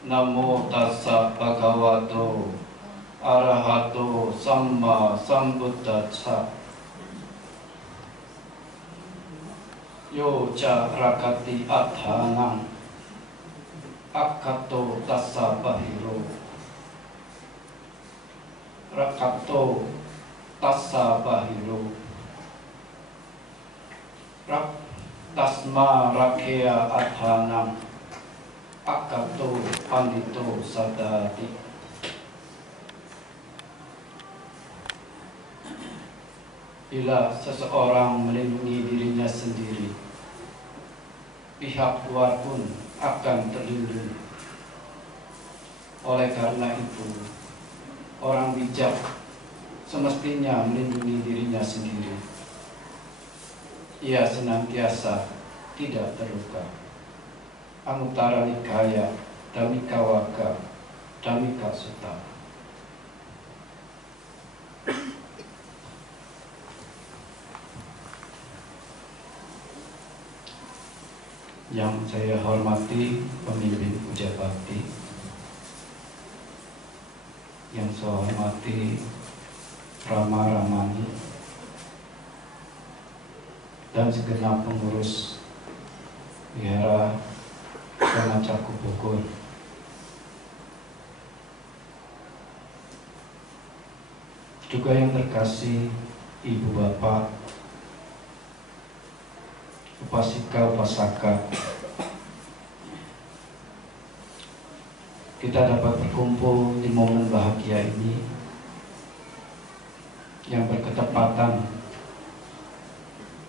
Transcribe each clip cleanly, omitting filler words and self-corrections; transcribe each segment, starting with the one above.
Namo tassa bhagavato arahato samma sambuddhassa. Yo ca rakati athanang akkato tassa bahiro. Rakato tassa bahiro. Rak tasma rakya athanang akkato pandito sadati. Bila seseorang melindungi dirinya sendiri, pihak luar pun akan terlindungi. Oleh karena itu, orang bijak semestinya melindungi dirinya sendiri. Ia senantiasa tidak terluka. Anuttara Nikaya Dhammika Waka Dhammika Sutta. Yang saya hormati pemimpin Puja Bakti, yang saya hormati Rama Ramani dan segenap pengurus Wihara Dhamma Cakku Bogor, juga yang terkasih Ibu Bapak, Upasika Upasaka. Kita dapat berkumpul di momen bahagia ini yang berketepatan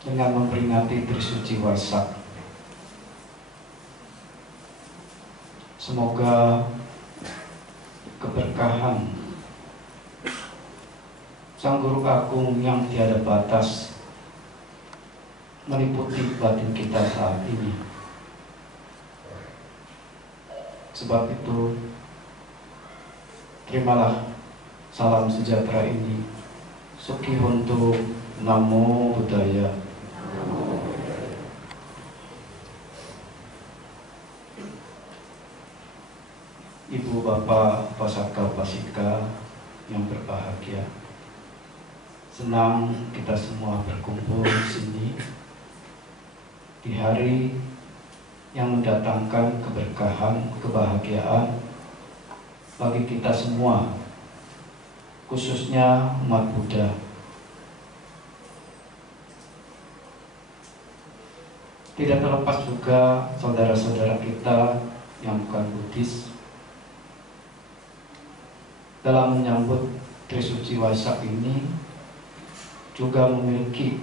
dengan memperingati Trisuci Waisak. Semoga keberkahan Sang Guru Agung yang tiada batas meliputi batin kita saat ini. Sebab itu, terimalah salam sejahtera ini. Sukhi Hontu, Namo Buddhaya. Ibu Bapak Upasaka Upasika yang berbahagia, senang kita semua berkumpul di sini di hari yang mendatangkan keberkahan, kebahagiaan bagi kita semua, khususnya umat Buddha. Tidak terlepas juga saudara-saudara kita yang bukan Buddhis dalam menyambut Trisuci Waisak ini juga memiliki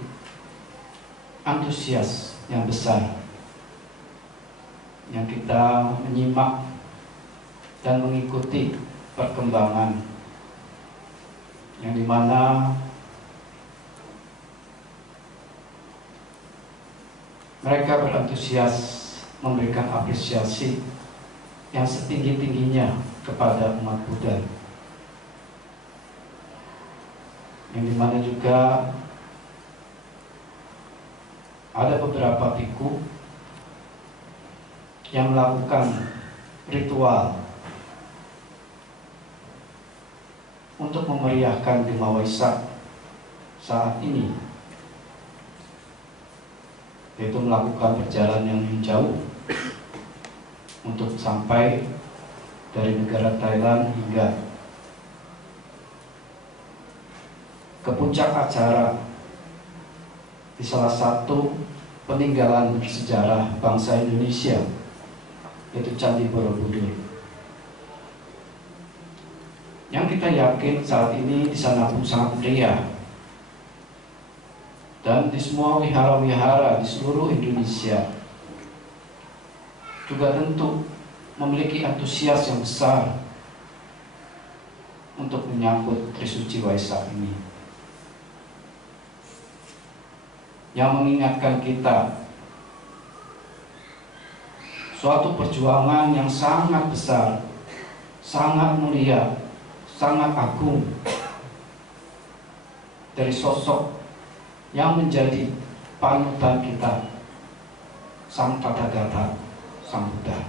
antusias yang besar, yang kita menyimak dan mengikuti perkembangan yang dimana mereka berantusias memberikan apresiasi yang setinggi-tingginya kepada umat Buddha, yang dimana juga ada beberapa biku yang melakukan ritual untuk memeriahkan Bima Waisak saat ini, yaitu melakukan perjalanan yang jauh untuk sampai dari negara Thailand hingga ke puncak acara di salah satu peninggalan sejarah bangsa Indonesia, yaitu Candi Borobudur. Yang kita yakin saat ini di sana pun sangat meriah, dan di semua wihara-wihara di seluruh Indonesia juga tentu memiliki antusias yang besar untuk menyambut Trisuci Waisak ini, yang mengingatkan kita suatu perjuangan yang sangat besar, sangat mulia, sangat agung dari sosok yang menjadi panutan kita, Sang Tathagata, Sang Buddha.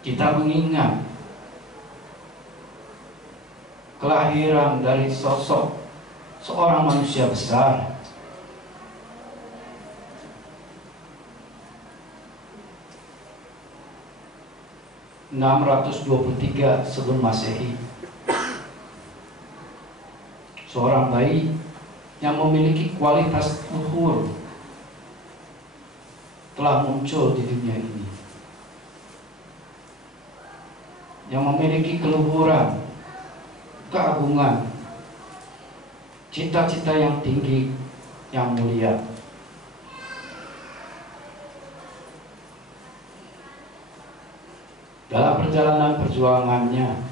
kita mengingat kelahiran dari sosok seorang manusia besar, 623 sebelum Masehi. Seorang bayi yang memiliki kualitas luhur telah muncul di dunia ini, yang memiliki keluhuran, keagungan, cita-cita yang tinggi, yang mulia. Dalam perjalanan perjuangannya,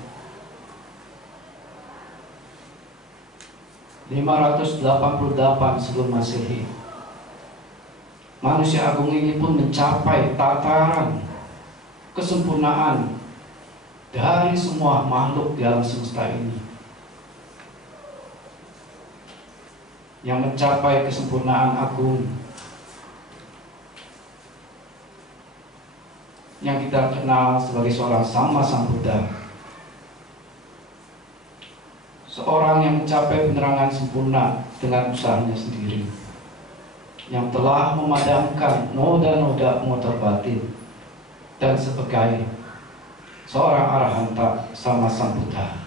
588 sebelum Masehi, manusia agung ini pun mencapai tataran kesempurnaan dari semua makhluk di alam semesta ini, yang mencapai kesempurnaan agung yang kita kenal sebagai seorang Sama Sambuddha, seorang yang mencapai penerangan sempurna dengan usahanya sendiri, yang telah memadamkan noda-noda motor batin, dan sebagai seorang arahanta Sama Sambuddha.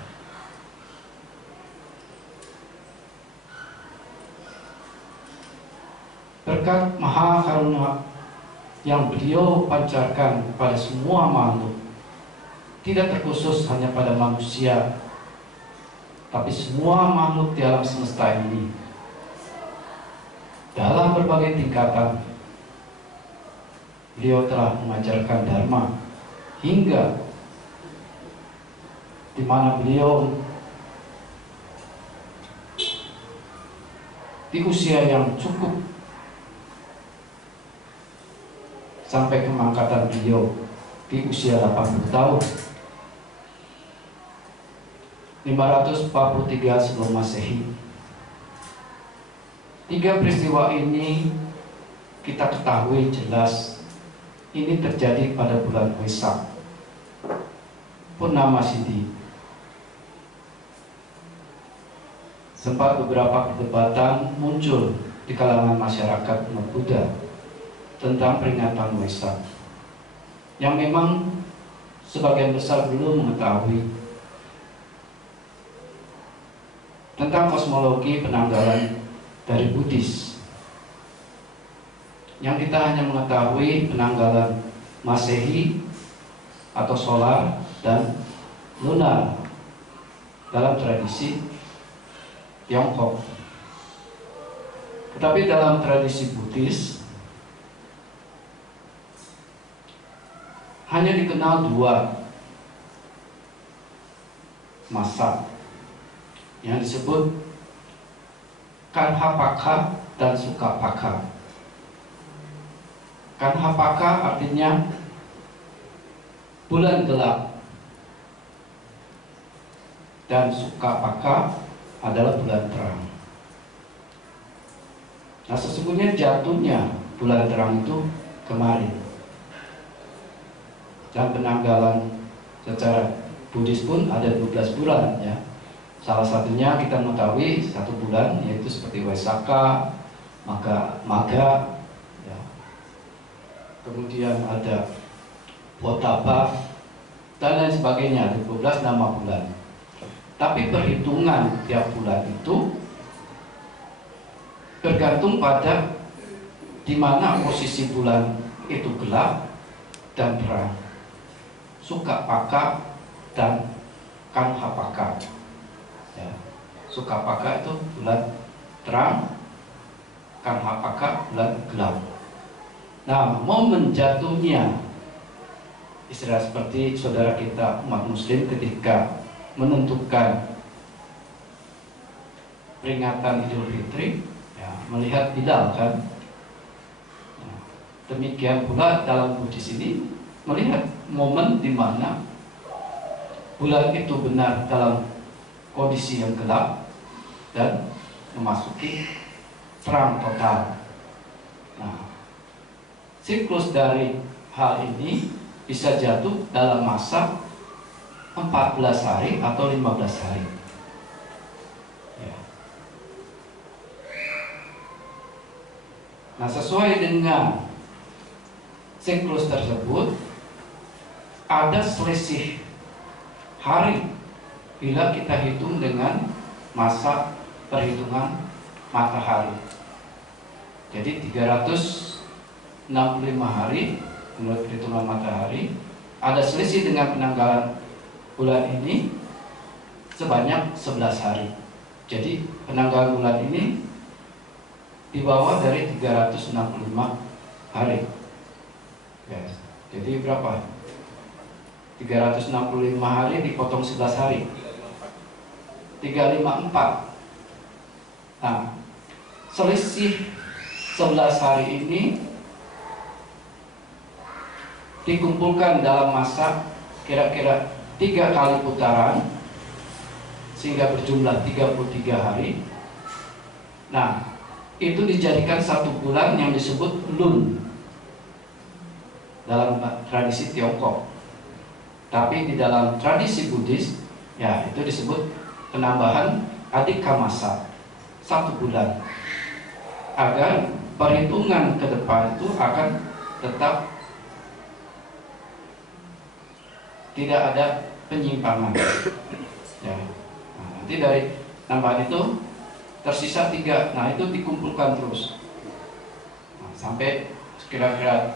Berkat maha karunia yang beliau pancarkan pada semua makhluk, tidak terkhusus hanya pada manusia, tapi semua makhluk di alam semesta ini, dalam berbagai tingkatan, beliau telah mengajarkan Dharma hingga di mana beliau di usia yang cukup sampai kemangkatan beliau di usia 80 tahun, 543 sebelum Masehi. 3 peristiwa ini kita ketahui jelas ini terjadi pada bulan Waisak, Purnama Sindhi. Sempat beberapa perdebatan muncul di kalangan masyarakat umat Buddha tentang peringatan Waisak, yang memang sebagian besar belum mengetahui tentang kosmologi penanggalan dari Buddhis. Yang kita hanya mengetahui penanggalan Masehi atau solar dan lunar dalam tradisi Tiongkok. Tetapi dalam tradisi Buddhis hanya dikenal 2 masa yang disebut Kanhapaka dan Sukapaka. Kanhapaka artinya bulan gelap, dan Sukapaka adalah bulan terang. Nah, sesungguhnya jatuhnya bulan terang itu kemarin. Dan penanggalan secara Buddhis pun ada 12 bulan ya. Salah satunya kita mengetahui 1 bulan, yaitu seperti Waisaka, Magha ya. Kemudian ada Botaba dan lain sebagainya, ada 12 nama bulan. Tapi perhitungan tiap bulan itu bergantung pada di mana posisi bulan itu gelap dan terang. Sukapaka dan Kanhapaka ya. Sukapaka itu bulan terang, Kanhapaka bulan gelap. Nah, momen jatuhnya istilah seperti saudara kita umat muslim ketika menentukan peringatan Idul Fitri ya, melihat hilal kan. Nah, demikian pula dalam Buddhis ini melihat momen di mana bulan itu benar dalam kondisi yang gelap dan memasuki terang total. Nah, siklus dari hal ini bisa jatuh dalam masa 14 hari atau 15 hari. Ya. Nah, sesuai dengan siklus tersebut, ada selisih hari bila kita hitung dengan masa perhitungan matahari. Jadi 365 hari menurut perhitungan matahari, ada selisih dengan penanggalan bulan ini sebanyak 11 hari. Jadi penanggalan bulan ini di bawah dari 365 hari. Yes. Jadi berapa? 365 hari dipotong 11 hari, 354. Nah, selisih 11 hari ini dikumpulkan dalam masa kira-kira 3 kali putaran sehingga berjumlah 33 hari. Nah, itu dijadikan satu bulan yang disebut Lun dalam tradisi Tiongkok. Tapi di dalam tradisi Buddhis, ya itu disebut penambahan adhika masa, satu bulan, agar perhitungan ke depan itu akan tetap tidak ada penyimpangan. Ya. Nah, nanti dari tambahan itu tersisa 3. Nah, itu dikumpulkan terus. Nah, sampai kira-kira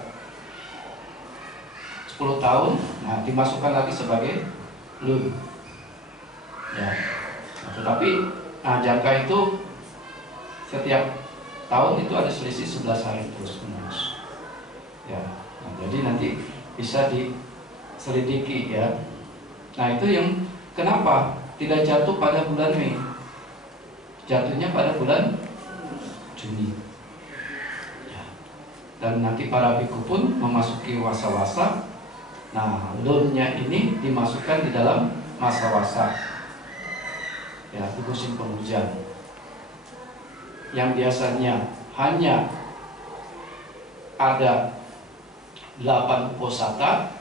10 tahun, nah dimasukkan lagi sebagai Lun. Ya. Nah, tetapi jangka itu setiap tahun itu ada selisih 11 hari terus menerus. Ya. Nah, jadi nanti bisa diselidiki ya. Nah, itu yang kenapa tidak jatuh pada bulan Mei, jatuhnya pada bulan Juni. Ya. Dan nanti para biku pun memasuki wasa-wasa. Nah, lunnya ini dimasukkan di dalam masa wasa, ya, di musim penghujan, yang biasanya hanya ada 8 uposatha.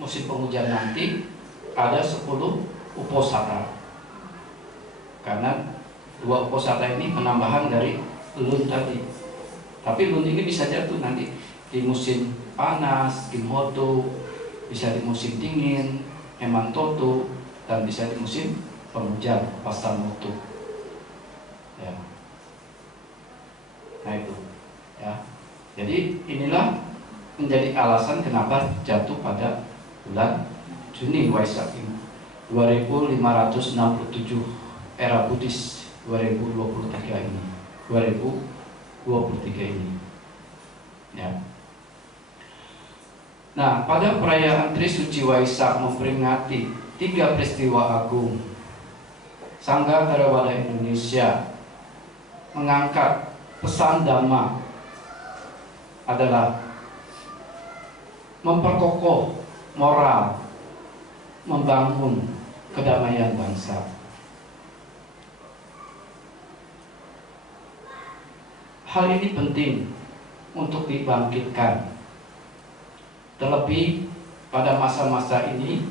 Musim penghujan nanti ada 10 uposatha, karena 2 uposatha ini penambahan dari lun tadi. Tapi lun ini bisa jatuh nanti di musim panas, Kimhoto, bisa di musim dingin, Hemantoto, dan bisa di musim penghujan, Pasamoto. Ya. Nah itu, ya. Jadi inilah menjadi alasan kenapa jatuh pada bulan Juni Waisak ini, 2567 era Buddhis 2023 ini. Ya. Nah, pada perayaan Trisuci Waisak memperingati 3 peristiwa agung, Sangha Theravada Indonesia mengangkat pesan Dhamma adalah memperkokoh moral, membangun kedamaian bangsa. Hal ini penting untuk dibangkitkan, terlebih pada masa-masa ini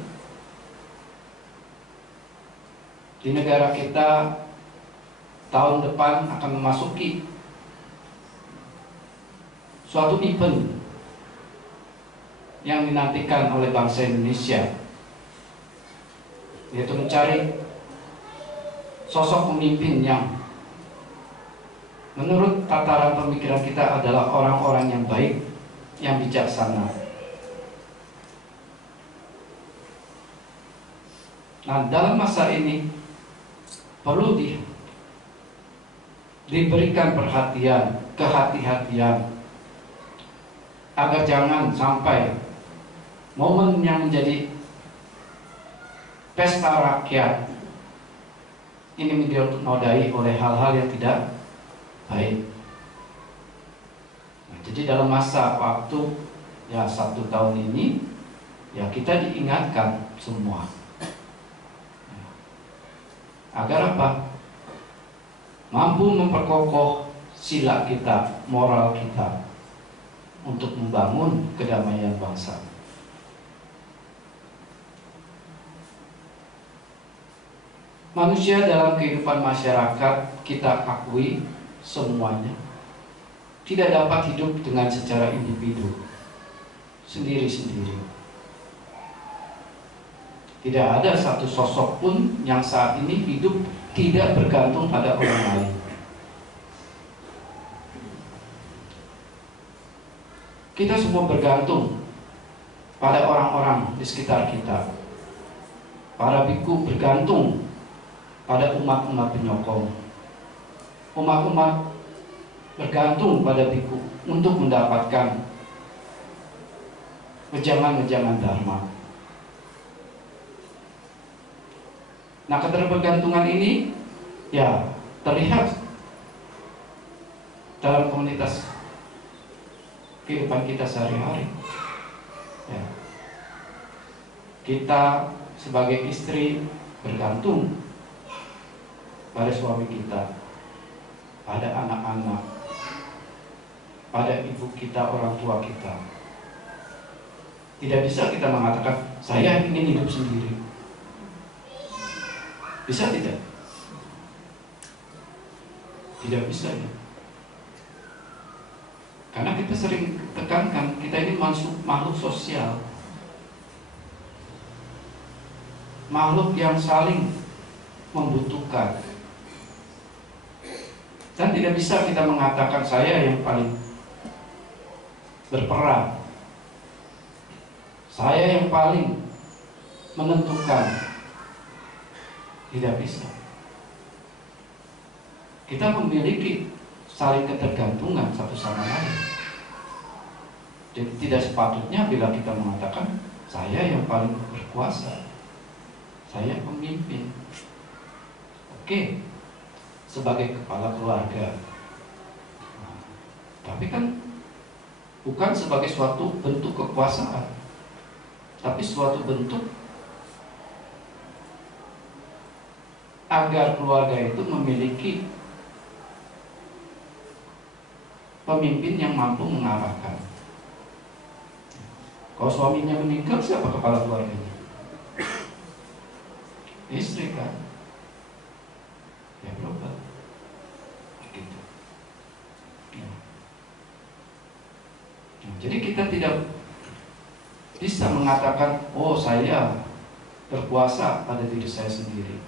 di negara kita tahun depan akan memasuki suatu event yang dinantikan oleh bangsa Indonesia, yaitu mencari sosok pemimpin yang menurut tataran pemikiran kita adalah orang-orang yang baik, yang bijaksana. Nah, dalam masa ini perlu diberikan perhatian, kehati-hatian, agar jangan sampai momen yang menjadi pesta rakyat ini dinodai oleh hal-hal yang tidak baik. Nah, jadi dalam masa waktu ya 1 tahun ini, ya kita diingatkan semua, agar apa? Mampu memperkokoh sila kita, moral kita, untuk membangun kedamaian bangsa. Manusia dalam kehidupan masyarakat kita akui semuanya tidak dapat hidup dengan secara individu, sendiri-sendiri. Tidak ada satu sosok pun yang saat ini hidup tidak bergantung pada orang lain. Kita semua bergantung pada orang-orang di sekitar kita. Para biku bergantung pada umat-umat penyokong. Umat-umat bergantung pada biku untuk mendapatkan wejangan-wejangan dharma. Nah, ketergantungan ini ya terlihat dalam komunitas kehidupan kita sehari-hari. Ya. Kita sebagai istri bergantung pada suami kita, pada anak-anak, pada ibu kita, orang tua kita. Tidak bisa kita mengatakan saya ingin hidup sendiri. Bisa tidak? Tidak bisa ya. Karena kita sering tekankan kita ini makhluk sosial, makhluk yang saling membutuhkan. Dan tidak bisa kita mengatakan saya yang paling berperan, saya yang paling menentukan. Tidak bisa. Kita memiliki saling ketergantungan satu sama lain. Jadi tidak sepatutnya bila kita mengatakan saya yang paling berkuasa, saya pemimpin. Oke, sebagai kepala keluarga. Nah, tapi kan bukan sebagai suatu bentuk kekuasaan, tapi suatu bentuk agar keluarga itu memiliki pemimpin yang mampu mengarahkan. Kalau suaminya meninggal, siapa kepala keluarganya? Istri kan? Ya berubah. Gitu. Ya. Nah, jadi kita tidak bisa mengatakan, oh saya berkuasa pada diri saya sendiri.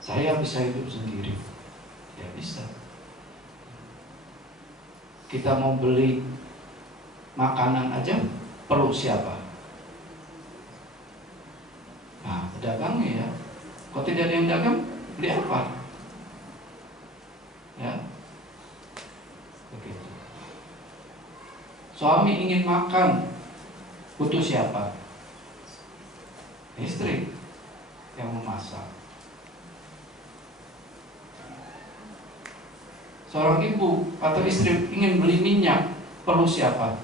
Saya bisa hidup sendiri. Tidak bisa. Kita mau beli makanan aja perlu siapa? Nah, pedagangnya ya. Kalau tidak ada yang dagang, beli apa? Ya, begitu. Suami ingin makan, butuh siapa? Istri yang memasak. Seorang ibu atau istri ingin beli minyak, perlu siapa?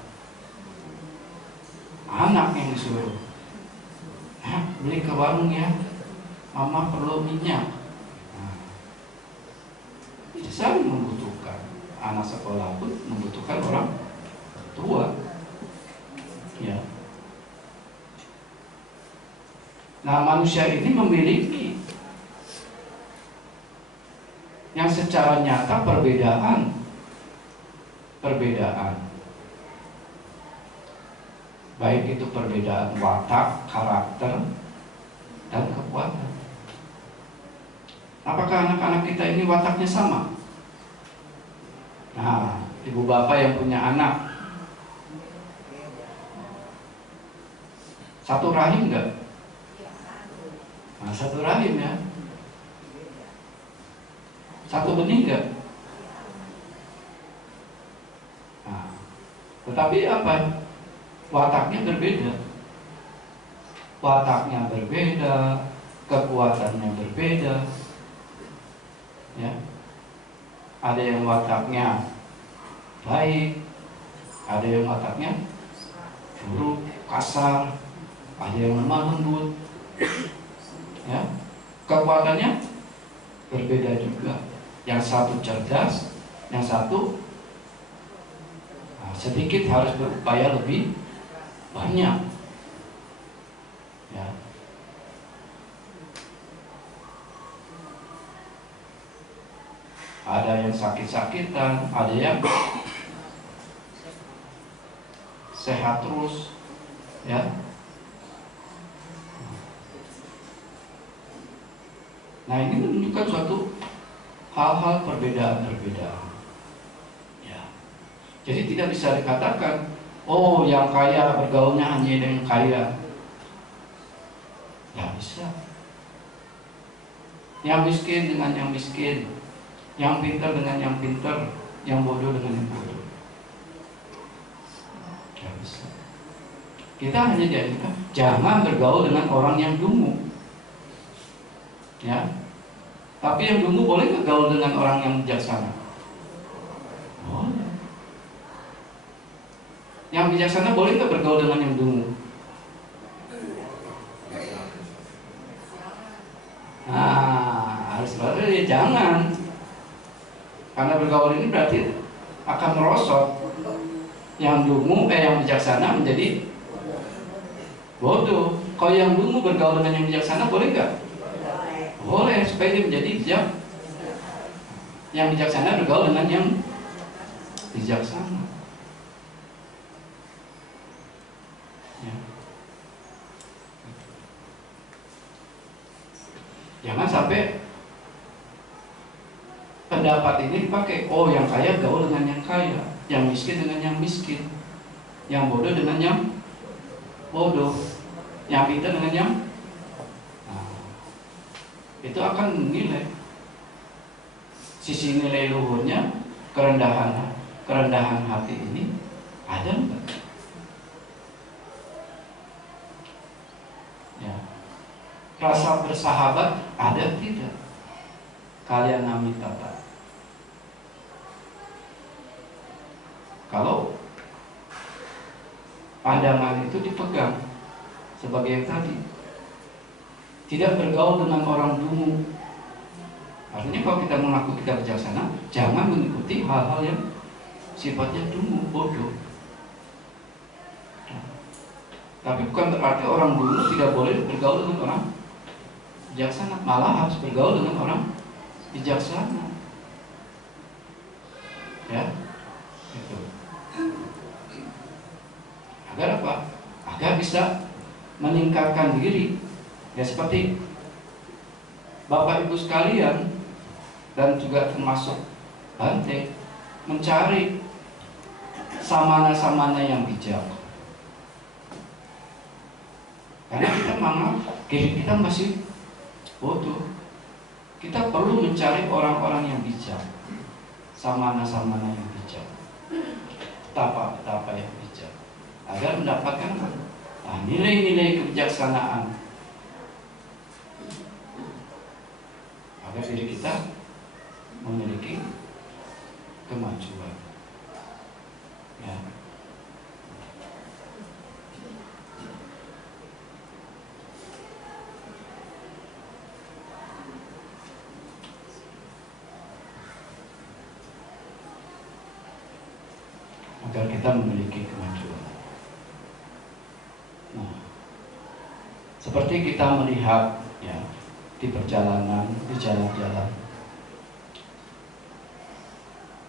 Anak yang disuruh. Nah, beli ke warung ya, mama perlu minyak. Nah, saling membutuhkan. Anak sekolah pun membutuhkan orang tua. Ya. Nah, manusia ini memiliki yang secara nyata perbedaan, baik itu perbedaan watak, karakter, dan kekuatan. Apakah anak-anak kita ini wataknya sama? Nah, ibu bapak yang punya anak, satu rahim enggak? Nah, satu rahim ya. Satu benih enggak? Nah, tetapi apa? Wataknya berbeda. Wataknya berbeda, kekuatannya berbeda. Ya. Ada yang wataknya baik, ada yang wataknya buruk, kasar, ada yang lemah lembut. Ya. Kekuatannya berbeda juga. Yang satu cerdas, yang satu sedikit harus berupaya lebih banyak. Ya. ada yang sakit-sakitan, ada yang sehat terus, ya. Nah, ini menunjukkan suatu hal-hal perbedaan-perbedaan. Ya. Jadi tidak bisa dikatakan, oh yang kaya bergaulnya hanya dengan yang kaya. Ya bisa. Yang miskin dengan yang miskin, yang pintar dengan yang pintar, yang bodoh dengan yang bodoh. Ya bisa. Kita hanya diajarkan jangan bergaul dengan orang yang dungu. Ya. Tapi yang dungu boleh nggak gaul dengan orang yang bijaksana? Boleh. Yang bijaksana boleh nggak bergaul dengan yang dungu? Nah, harus ya jangan. Karena bergaul ini berarti akan merosot yang dungu, yang bijaksana menjadi bodoh. Kalau yang dungu bergaul dengan yang bijaksana boleh nggak? Boleh, supaya dia menjadi bijak. Yang bijaksana bergaul dengan yang bijaksana. Ya. Jangan sampai pendapat ini dipakai, oh yang kaya gaul dengan yang kaya, yang miskin dengan yang miskin, yang bodoh dengan yang bodoh, yang pintar dengan yang itu akan menilai sisi nilai luhurnya, kerendahan hati ini ada enggak? Ya. Rasa bersahabat ada tidak? Kalian nami tata. Kalau pandangan itu dipegang sebagai yang tadi, tidak bergaul dengan orang dungu. Artinya kalau kita mengaku kita bijaksana, jangan mengikuti hal-hal yang sifatnya dungu, bodoh. Tapi bukan berarti orang dungu tidak boleh bergaul dengan orang bijaksana, malah harus bergaul dengan orang bijaksana. Ya, itu. Agar apa? Agar bisa meningkatkan diri. Ya seperti Bapak Ibu sekalian dan juga termasuk Bante mencari samana-samana yang bijak. Karena kita menganggap diri kita masih bodoh. Kita perlu mencari orang-orang yang bijak, samana-samana yang bijak, betapa yang bijak, agar mendapatkan nilai-nilai kebijaksanaan, agar diri kita memiliki kemajuan. Ya. Agar kita memiliki kemajuan. Nah, seperti kita melihat ya di perjalanan, di jalan-jalan,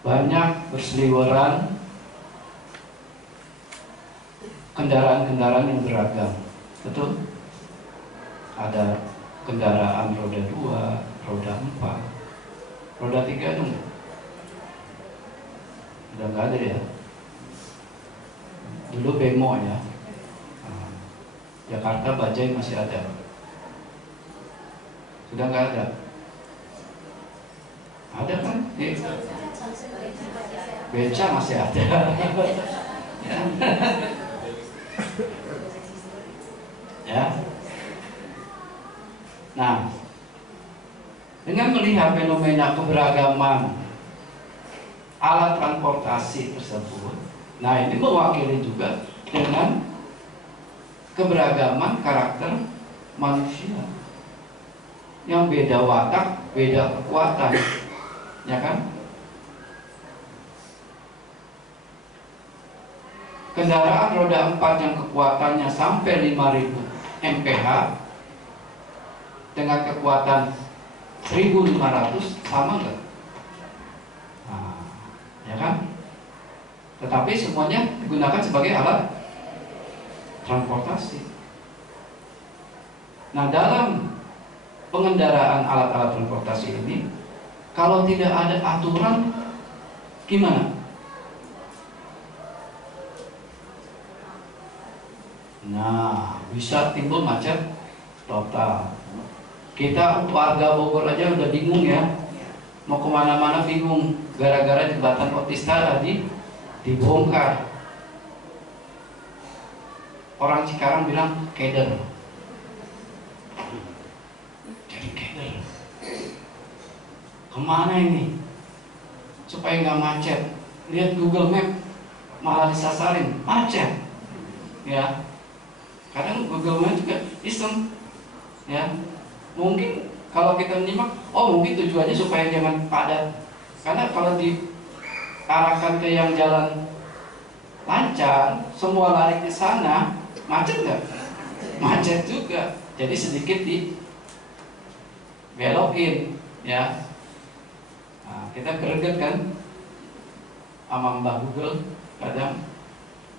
banyak berseliweran kendaraan-kendaraan yang beragam. Betul? Ada kendaraan roda 2, roda 4, roda 3 ada nggak? Udah nggak ada ya? Dulu bemo ya. Jakarta Bajaj masih ada. Sudah nggak ada? Ada kan? Beca masih ada. Ya. Ya. Nah, dengan melihat fenomena keberagaman alat transportasi tersebut, nah ini mewakili juga dengan keberagaman karakter manusia yang beda watak, beda kekuatan, ya kan? Kendaraan roda 4 yang kekuatannya sampai 5000 mph dengan kekuatan 1500 sama nggak? tetapi semuanya digunakan sebagai alat transportasi. Nah, dalam pengendaraan alat-alat transportasi ini, kalau tidak ada aturan, gimana? Nah, bisa timbul macet total. Kita warga Bogor aja udah bingung ya, mau kemana-mana bingung, gara-gara jembatan Otista tadi dibongkar. Orang Cikarang bilang keder. Jadi keder. Kemana ini? Supaya nggak macet. Lihat Google Map, malah disasarin macet. Ya, kadang Google Map juga iseng. Ya, mungkin kalau kita menyimak, oh mungkin tujuannya supaya jangan padat. Karena kalau diarahkan ke yang jalan lancar, semua lari ke sana, macet nggak? Macet juga. Jadi sedikit dibelokin, ya. Nah, kita greget kan sama Mbak Google kadang,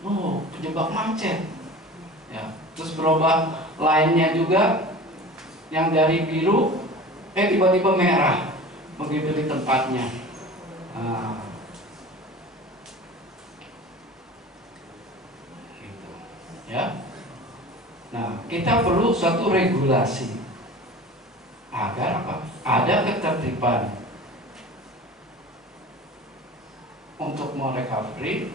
oh kejebak macet. Ya, terus berubah lainnya juga. Yang dari biru, tiba-tiba merah, begitu di tempatnya. Nah, gitu, ya. Nah, kita perlu suatu regulasi agar apa? Ada ketertiban untuk merecovery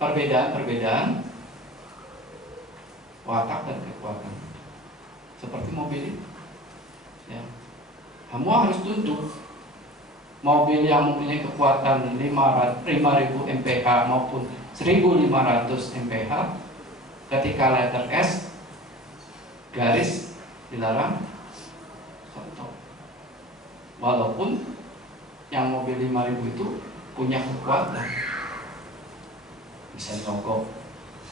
perbedaan-perbedaan watak dan kekuatan. Seperti mobil itu, ya. Kamu harus tuntut mobil yang mempunyai kekuatan 5.000 mph maupun 1.500 mph, ketika letter S garis dilarang stop. Walaupun yang mobil 5.000 itu punya kekuatan, bisa nyogok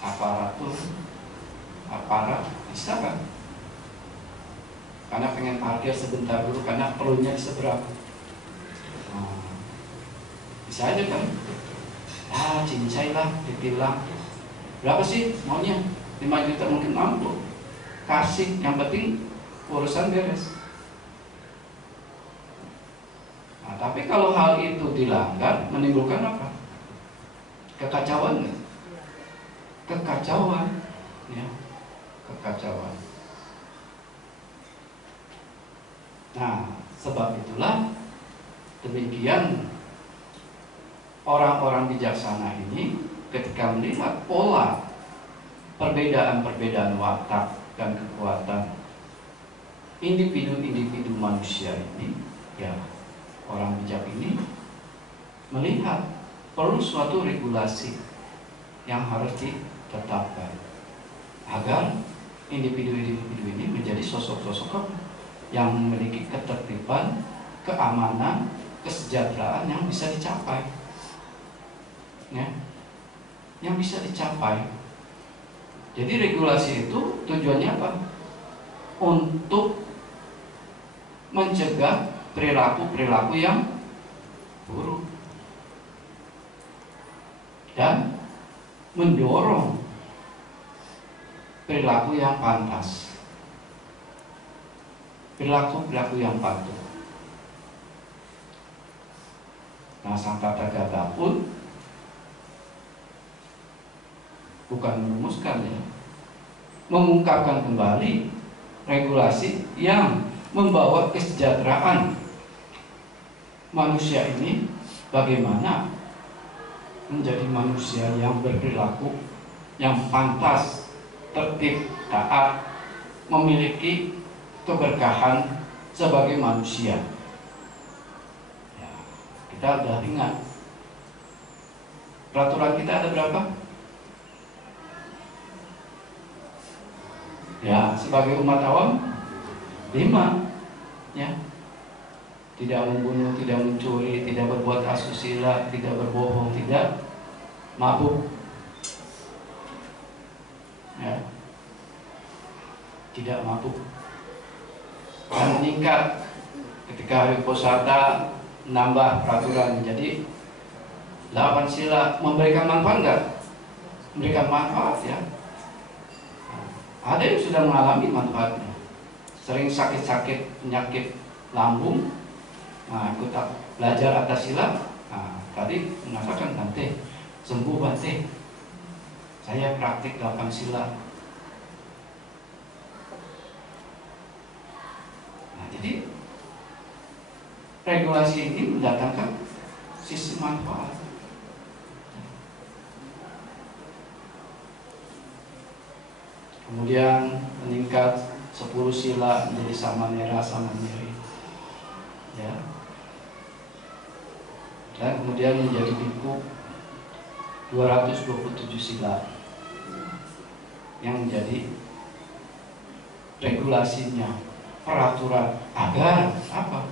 aparat, bisa kan? Karena pengen parkir sebentar dulu, karena perlunya di seberang. Nah, bisa aja kan? Cincai lah, ditilang. Berapa sih maunya? 5 juta mungkin mampu. Kasih, yang penting urusan beres. Nah, tapi kalau hal itu dilanggar, menimbulkan apa? Kekacauan nggak? Kekacauan, ya, kekacauan. Nah, sebab itulah demikian orang-orang bijaksana ini ketika melihat pola perbedaan-perbedaan watak dan kekuatan individu-individu manusia ini, ya, orang bijak ini melihat perlu suatu regulasi yang harus ditetapkan agar individu-individu ini menjadi sosok-sosok yang memiliki ketertiban, keamanan, kesejahteraan yang bisa dicapai, ya, yang bisa dicapai. Jadi regulasi itu tujuannya apa? Untuk mencegah perilaku-perilaku yang buruk dan mendorong perilaku yang pantas, perilaku-perilaku yang patuh. Nah, sang tata gata pun bukan merumuskan, ya, mengungkapkan kembali regulasi yang membawa kesejahteraan manusia ini, bagaimana menjadi manusia yang berperilaku yang pantas, tertib, taat, memiliki keberkahan sebagai manusia. Ya, kita udah ingat peraturan kita ada berapa? Ya, sebagai umat awam 5, ya. Tidak membunuh, tidak mencuri, tidak berbuat asusila, tidak berbohong, tidak mabuk, ya, tidak mabuk. Dan meningkat ketika hari Posata, nambah peraturan. Jadi 8 sila memberikan manfaat nggak? Memberikan manfaat ya. Ada yang sudah mengalami manfaatnya. Sering sakit-sakit penyakit lambung, nah ikut belajar atas sila. Nah, tadi mengatakan Bante, sembuh Bante. Saya praktik 8 sila. Nah, jadi regulasi ini mendatangkan sisi manfaat. Kemudian meningkat 10 sila menjadi samanera samaneri. Ya. Dan kemudian menjadi bhikkhu 227 sila yang menjadi regulasinya, peraturan agar apa?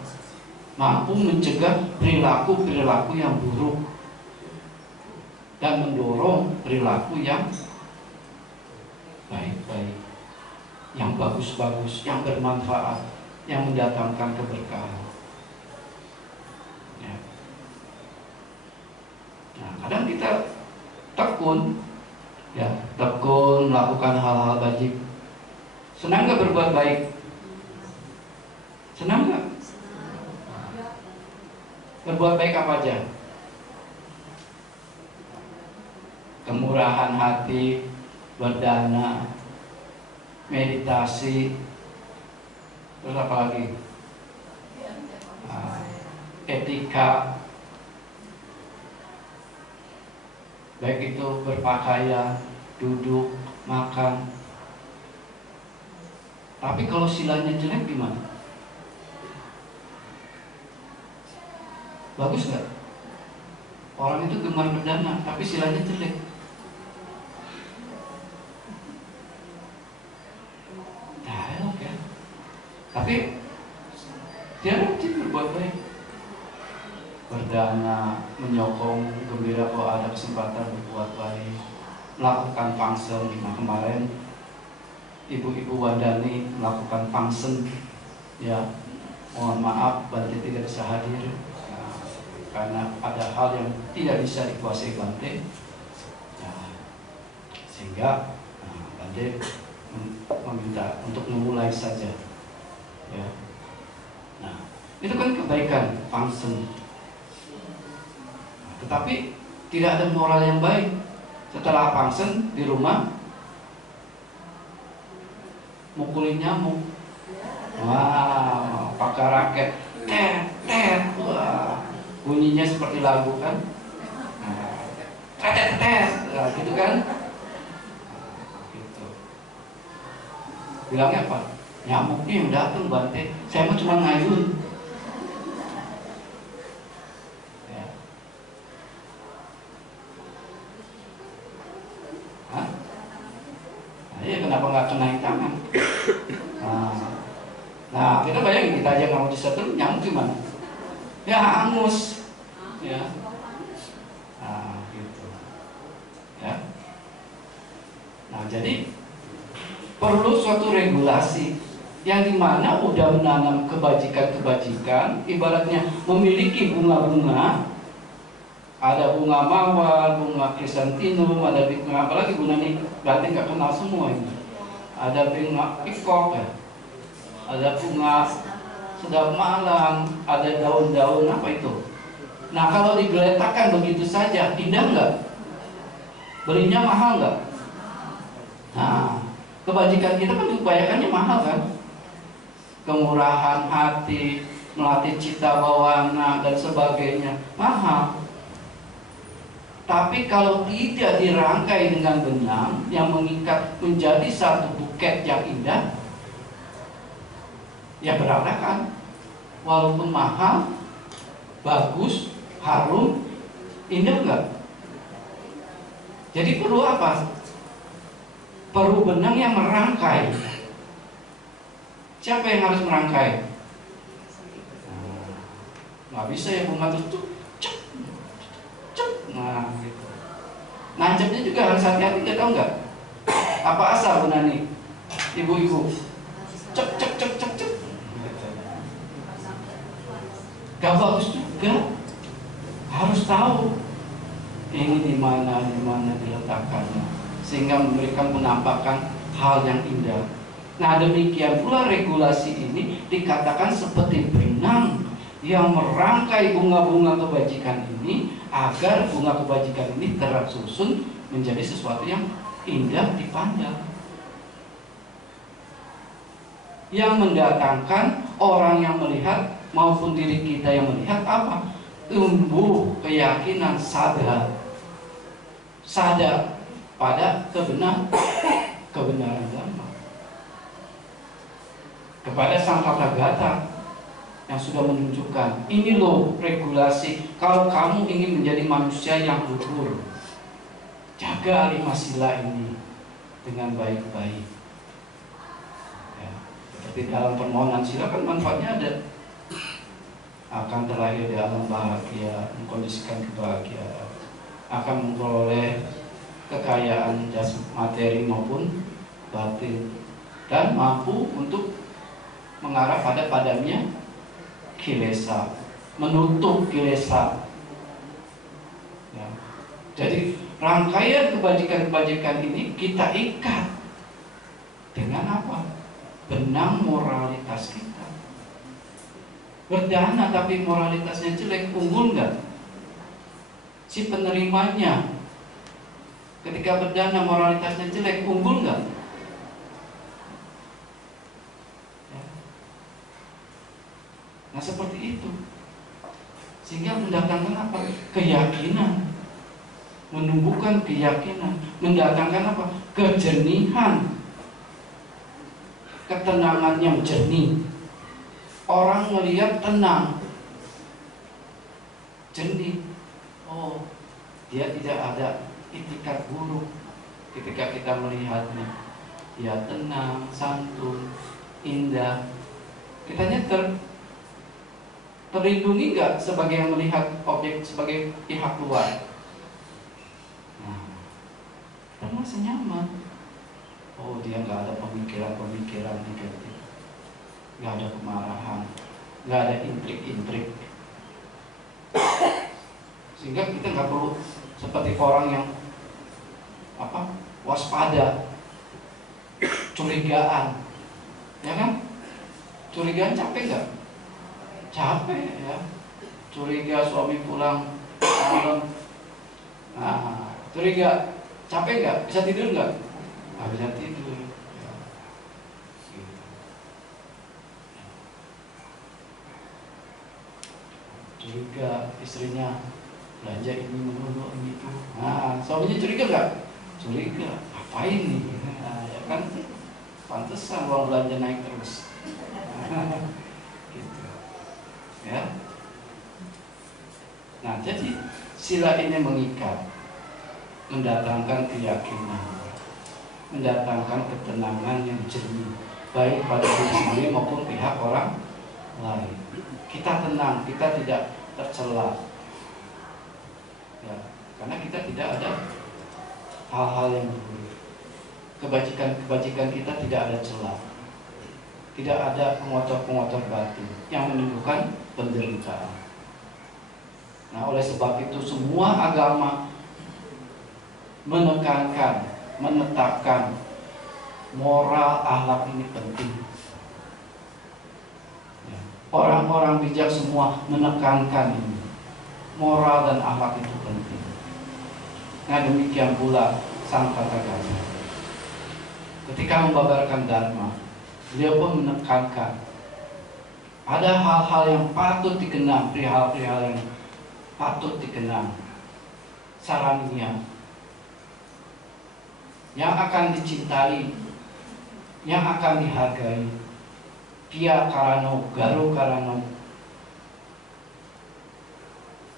Mampu mencegah perilaku-perilaku yang buruk dan mendorong perilaku yang baik-baik, yang bagus-bagus, yang bermanfaat, yang mendatangkan keberkahan. Ya. Nah, kadang kita tekun, ya, tekun melakukan hal-hal baik. Senang nggak berbuat baik? Senang nggak? Berbuat baik apa aja? Kemurahan hati, berdana, meditasi, terus apa lagi? Etika, baik itu berpakaian, duduk, makan. Tapi kalau silanya jelek gimana? Bagus nggak? Orang itu gemar berdana, tapi silanya jelek. Ya. Tapi dia rajin berbuat baik, berdana, menyokong gembira kalau ada kesempatan berbuat baik, melakukan pangsel. Nah, kemarin Ibu-Ibu Wandani melakukan pangsen, ya, mohon maaf Bante tidak bisa hadir karena ada hal yang tidak bisa dikuasai Bante, nah, sehingga Bante meminta untuk memulai saja, ya. Nah, itu kan kebaikan pangsen. Nah, tetapi tidak ada moral yang baik. Setelah pangsen di rumah mukulin nyamuk, wah, pakai raket, wah, bunyinya seperti lagu kan, nah, gitu kan, gitu. Bilangnya apa? Nyamuknya yang datang Bante, saya mah cuma ngayun. Ya. Hah? Nah, iya, kenapa nggak kenain tangan? Nah, kita bayangin, kita aja nggak mau disetel, nyamuk gimana? Ya hangus, ya. Nah, gitu, ya. Nah, jadi perlu suatu regulasi yang dimana udah menanam kebajikan-kebajikan, ibaratnya memiliki bunga-bunga, ada bunga mawar, bunga krisantinum, ada bunga apalagi bunga nih, berarti nggak kenal semua ini. Ada bunga pikok, ya. Ada bunga sedap malam, ada daun-daun apa itu. Nah, kalau digeletakkan begitu saja, indah nggak? Belinya mahal nggak? Nah, kebajikan kita kan diupayakannya mahal kan? Kemurahan hati, melatih cita bawana dan sebagainya, mahal. Tapi kalau tidak dirangkai dengan benar, yang mengikat menjadi satu buket yang indah, ya berantakan. Walaupun mahal, bagus, harum, indah enggak? Jadi perlu apa? Perlu benang yang merangkai. Siapa yang harus merangkai? Nggak bisa ya bunga tuh cek. Nah, gitu. Nancepnya juga harus hati-hati, nggak tahu nggak? Apa asal bunga nih, ibu-ibu? Cek. Gak bagus juga. Harus tahu ini di mana diletakkannya, sehingga memberikan penampakan hal yang indah. Nah, demikian pula regulasi ini dikatakan seperti benang yang merangkai bunga-bunga kebajikan ini, agar bunga kebajikan ini tersusun menjadi sesuatu yang indah dipandang, yang mendatangkan orang yang melihat maupun diri kita yang melihat apa? Tumbuh keyakinan sadar pada kebenaran Dhamma, kepada Sang Tathagata yang sudah menunjukkan ini loh regulasi. Kalau kamu ingin menjadi manusia yang luhur, jaga 5 sila ini dengan baik-baik ya. Seperti dalam permohonan sila kan manfaatnya ada, akan terlahir di alam bahagia, mengkondisikan kebahagiaan, akan memperoleh kekayaan jasmani materi maupun batin, dan mampu untuk mengarah pada padamnya kilesa, menutup kilesa ya. Jadi rangkaian kebajikan-kebajikan ini kita ikat dengan apa? Benang moralitas kita. Berdana tapi moralitasnya jelek, unggul nggak si penerimanya? Ketika berdana moralitasnya jelek, unggul nggak? Ya. Nah seperti itu, sehingga mendatangkan apa? Keyakinan, menumbuhkan keyakinan, mendatangkan apa? Kejernihan, ketenangan yang jernih. Orang melihat tenang, jernih. Oh, dia tidak ada itikat buruk ketika kita melihatnya. Dia tenang, santun, indah. Kitanya terlindungi nggak sebagai yang melihat objek sebagai pihak luar? Nah, kita merasa nyaman. Oh, dia nggak ada pemikiran-pemikiran negatif, nggak ada kemarahan, nggak ada intrik-intrik, sehingga kita nggak perlu seperti orang yang waspada, curigaan, ya kan? Curigaan capek nggak? Capek ya. Curiga suami pulang malam, nah curiga, capek nggak? Bisa tidur nggak? Nggak bisa tidur. Curiga istrinya belanja ini menurut itu. Nah, suaminya curiga nggak? Curiga, ngapain nih? Nah, ya kan, pantesan uang belanja naik terus. Gitu. Ya. Nah, jadi sila ini mengikat, mendatangkan keyakinan, mendatangkan ketenangan yang jernih, baik pada diri sendiri maupun pihak orang lain. Kita tenang, kita tidak tercela ya, karena kita tidak ada hal-hal yang buruk. Kebajikan kita tidak ada celah, tidak ada pengotor-pengotor batin yang menimbulkan penderitaan. Nah, oleh sebab itu semua agama menekankan, menetapkan moral akhlak ini penting. Orang-orang bijak semua menekankan ini, moral dan akhlak itu penting. Nah, demikian pula Sang Tathagata ketika membabarkan Dharma, beliau pun menekankan ada hal-hal yang patut dikenang, perihal-perihal yang patut dikenang, saraniya, yang akan dicintai, yang akan dihargai. Pia karano, garo karano,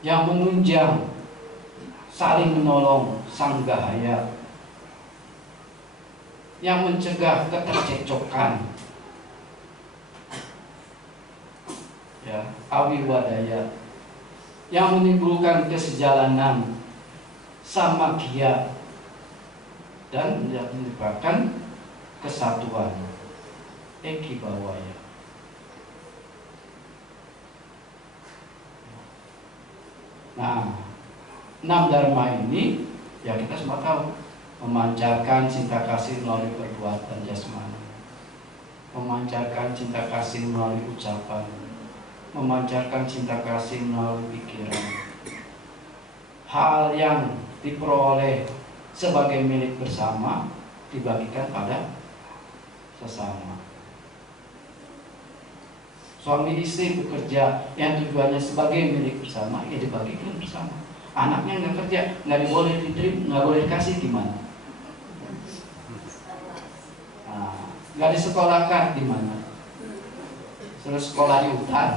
yang menunjang, saling menolong, sanggahaya, yang mencegah ketercecokan, ya, awiwadaya, yang menimbulkan kesejalanan, samagia, dan menyebabkan kesatuan, ekibawaya. Nah, enam dharma ini ya kita semua tahu, memancarkan cinta kasih melalui perbuatan jasmani, memancarkan cinta kasih melalui ucapan, memancarkan cinta kasih melalui pikiran. Hal yang diperoleh sebagai milik bersama dibagikan pada sesama. Suami istri bekerja yang tujuannya sebagai milik bersama, ya dibagikan bersama. Anaknya nggak kerja, nggak boleh diterima, nggak boleh dikasih, gimana? Nah, nggak disekolahkan, gimana? Terus sekolah di hutan,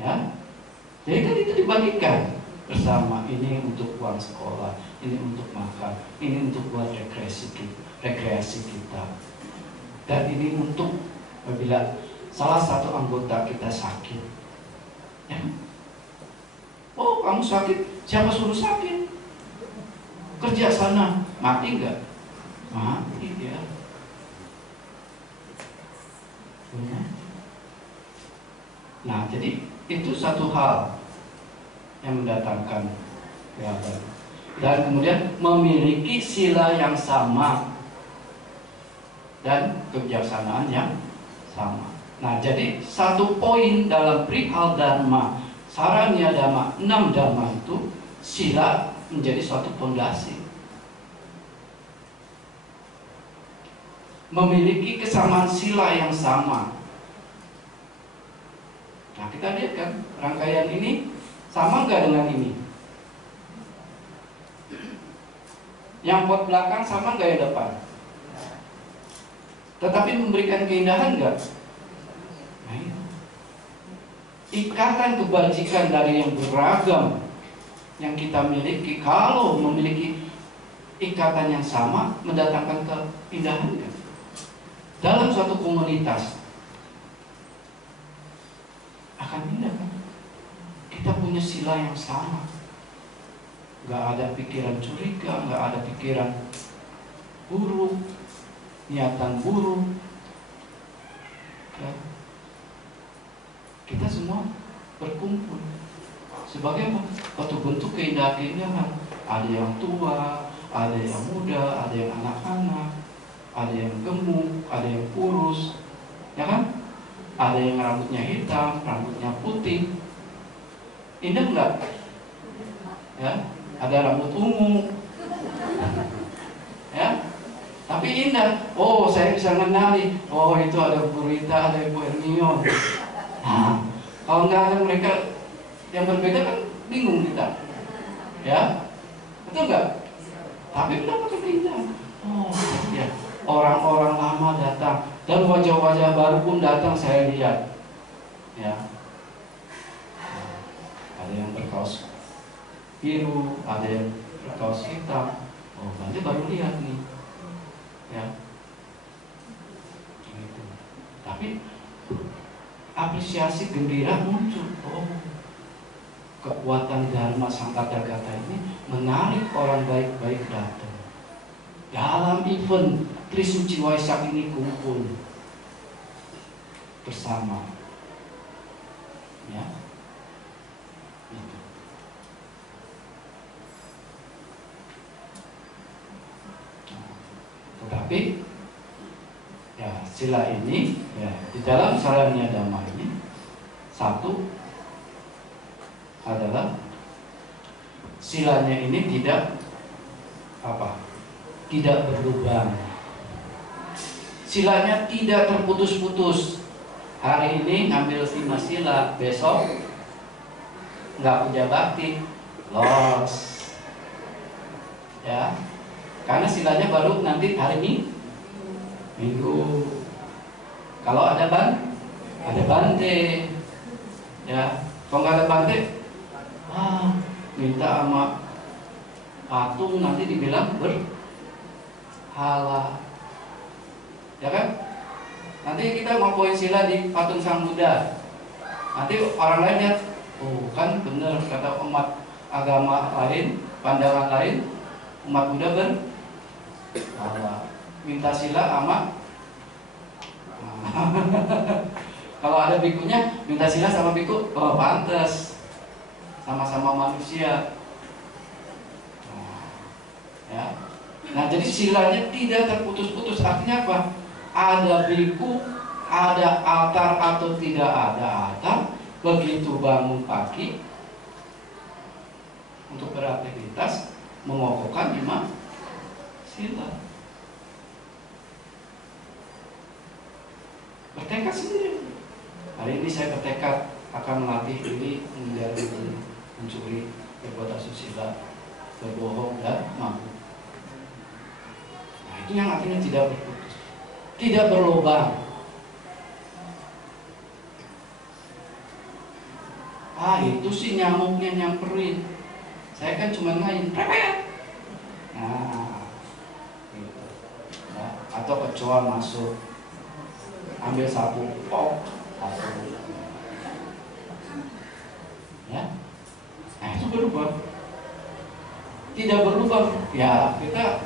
ya. Jadi kan itu dibagikan bersama. Ini untuk uang sekolah, ini untuk makan, ini untuk buat rekreasi kita, dan ini untuk apabila salah satu anggota kita sakit, ya. Oh, kamu sakit, siapa suruh sakit? Kerja sana, mati nggak? Mati ya. Nah, jadi itu satu hal yang mendatangkan keadaan. Dan kemudian memiliki sila yang sama dan kebijaksanaan yang sama. Nah, jadi satu poin dalam perihal dharma, saranya dharma, 6 dharma itu, sila menjadi suatu fondasi. Memiliki kesamaan sila yang sama. Nah, kita lihat kan rangkaian ini sama nggak dengan ini? Yang pot belakang sama nggak yang depan? Tetapi memberikan keindahan nggak? Nah, itu. Ikatan kebajikan dari yang beragam yang kita miliki, kalau memiliki ikatan yang sama, mendatangkan keindahan nggak? Dalam suatu komunitas akan indah kan? Kita punya sila yang sama, nggak ada pikiran curiga, nggak ada pikiran buruk, niatan buruk, ya. Kita semua berkumpul sebagai suatu bentuk keindahan. Ada yang tua, ada yang muda, ada yang anak-anak, ada yang gemuk, ada yang kurus, ya kan? Ada yang rambutnya hitam, rambutnya putih. Indah enggak? Ya, ada rambut ungu, ya, tapi indah. Oh, saya bisa mengenali. Oh, itu ada Bu Rita, ada Ibu Hermione. Nah, kalau nggak ada mereka yang berbeda kan bingung kita, ya, betul nggak? Tapi mendapatkan keindahan. Oh, ya, orang-orang lama datang dan wajah-wajah baru pun datang, saya lihat, ya. Ada yang berkaus biru, ada yang berkaus hitam. Oh, nanti baru lihat nih, ya. Gitu. Tapi apresiasi gembira muncul. Oh, kekuatan Dharma Sampadagatha ini menarik orang baik-baik datang. Dalam event Trisuci Waisak ini kumpul bersama, ya. Itu. Tetapi ya, sila ini ya, di dalam Saranya Dhamma ini, satu adalah silanya ini tidak tidak berlubang. Silanya tidak terputus-putus. Hari ini ngambil 5 sila, besok nggak puja bakti, los, ya, karena silanya baru nanti hari ini Minggu. Kalau ada bante, ya. Kalau nggak ada bante, minta sama patung, nanti dibilang berhala, ya kan? Nanti kita mau poin sila di patung Sang Buddha, nanti orang lain lihat, oh kan bener kata umat agama lain, pandangan lain, umat Buddha berhala. Minta sila sama kalau ada bikunya minta sila sama biku, oh pantas, sama-sama manusia. Ya. Nah, jadi silanya tidak terputus-putus. Artinya apa? Ada biku, ada altar atau tidak ada altar, begitu bangun pagi untuk beraktivitas mengokohkan 5 sila. Bertekad sendiri. Hari ini saya bertekad akan melatih diri menjadi mencuri, berbuat asusila, berbohong dan mabuk. Nah, itu yang artinya tidak berputus, tidak berlubang. Itu sih nyamuknya nyamperin. Saya kan cuma main prepet. Nah, gitu. Ya, atau kecoa masuk, ambil sapu, pok, sapu. Ya, nah itu berubah. Tidak berubah, ya kita